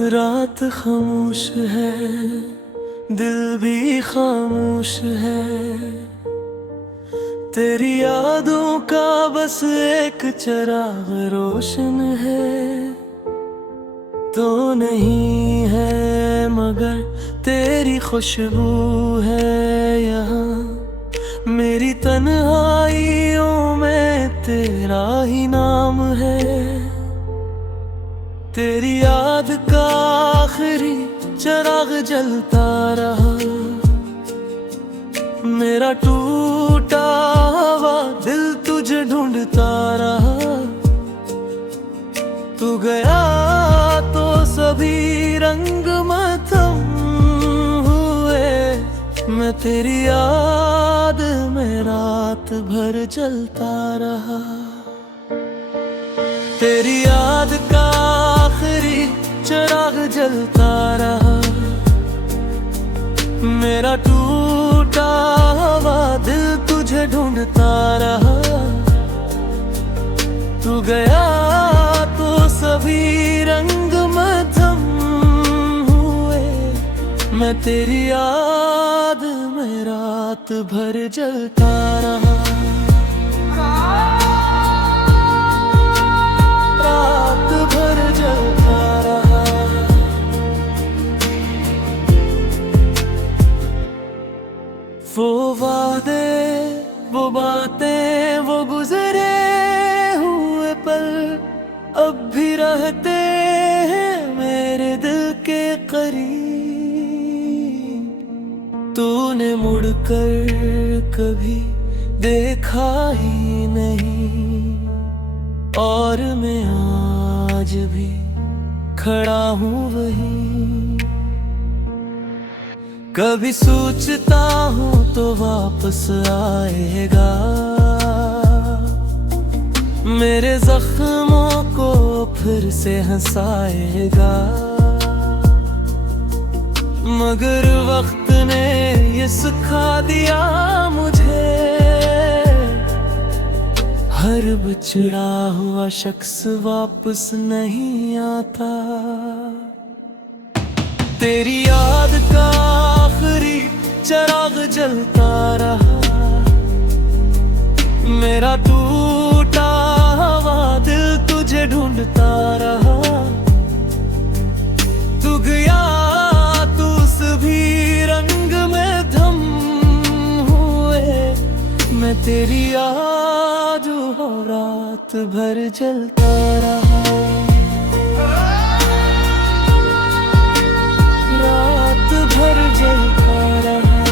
रात खामोश है, दिल भी खामोश है। तेरी यादों का बस एक चिराग रोशन है। तो नहीं है मगर तेरी खुशबू है यहाँ। मेरी तन्हाइयों में तेरा ही नाम है। तेरी याद का आखिरी चिराग जलता रहा। मेरा टूटा हुआ दिल तुझे ढूंढता रहा। तू गया तो सभी रंग मत्म हुए। मैं तेरी याद में रात भर जलता रहा। तेरी याद का आखिरी चिराग जलता रहा। मेरा टूटा हुआ दिल तुझे ढूंढता रहा। तू गया तो सभी रंग मध्यम हुए। मैं तेरी याद में रात भर जलता रहा। रात भर जलता रहा। वो वादे, वो बातें, वो गुजरे हुए पल अब भी रहते हैं मेरे दिल के करीब। तूने मुड़कर कभी देखा ही नहीं और मैं आज भी खड़ा हूँ वहीं। कभी सोचता हूँ तो वापस आएगा। मेरे जख्मों को फिर से हंसाएगा। मगर वक्त ने ये सिखा दिया मुझे, हर बिछड़ा हुआ शख्स वापस नहीं आता। तेरी याद का आखिरी चिराग जलता रहा। मेरा टूटा हुआ दिल तुझे ढूंढता रहा। तू गया तू सभी रंग में धम हुए। मैं तेरी याद रात भर जलता रहा। रात भर जलता रहा।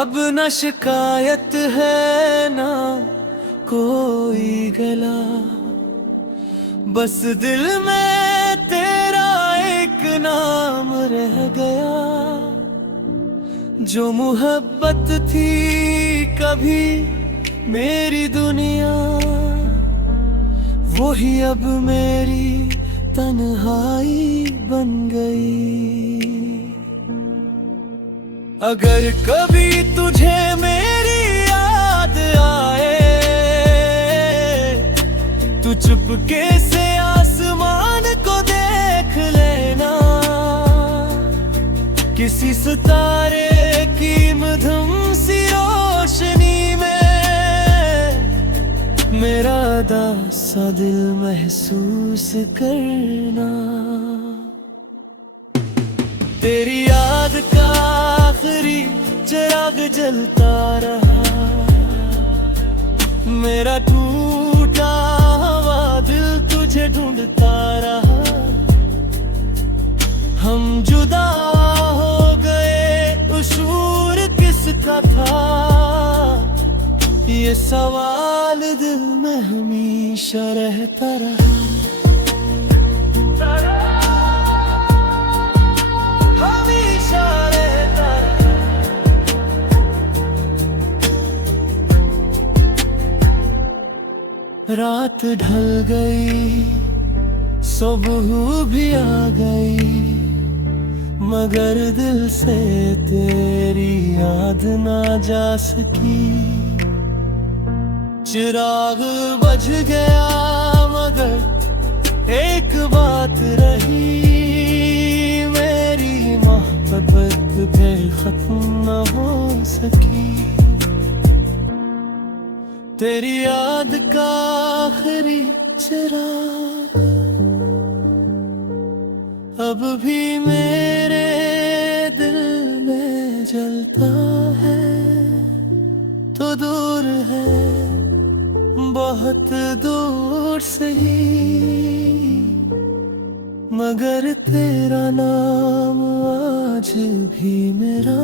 अब न शिकायत है ना कोई गला। बस दिल में तेरा एक नाम रह गया। जो मोहब्बत थी कभी मेरी दुनिया, वही अब मेरी तन्हाई बन गई। अगर कभी तुझे मेरी याद आए, तू चुपके से आसमान को देख लेना। किसी सितारे की मधुम सी रोशनी में मेरा दासा दिल महसूस करना। तेरी याद का आखिरी चिराग जलता रहा। मेरा टूटा हुआ दिल तुझे ढूंढता रहा। हम जुदा हो गए उसूर किसका था, ये सवाल दिल में हमेशा रहता रहा। हमेशा रहता रहा। रात ढल गई, सुबह भी आ गई, मगर दिल से तेरी याद ना जा सकी। चिराग बुझ गया मगर एक बात रही, मेरी मोहब्बत फिर खत्म न हो सकी। तेरी याद का आखिरी चिराग अब भी मेरे दिल में जलता है। तो दूर है, बहुत दूर से ही, मगर तेरा नाम आज भी मेरा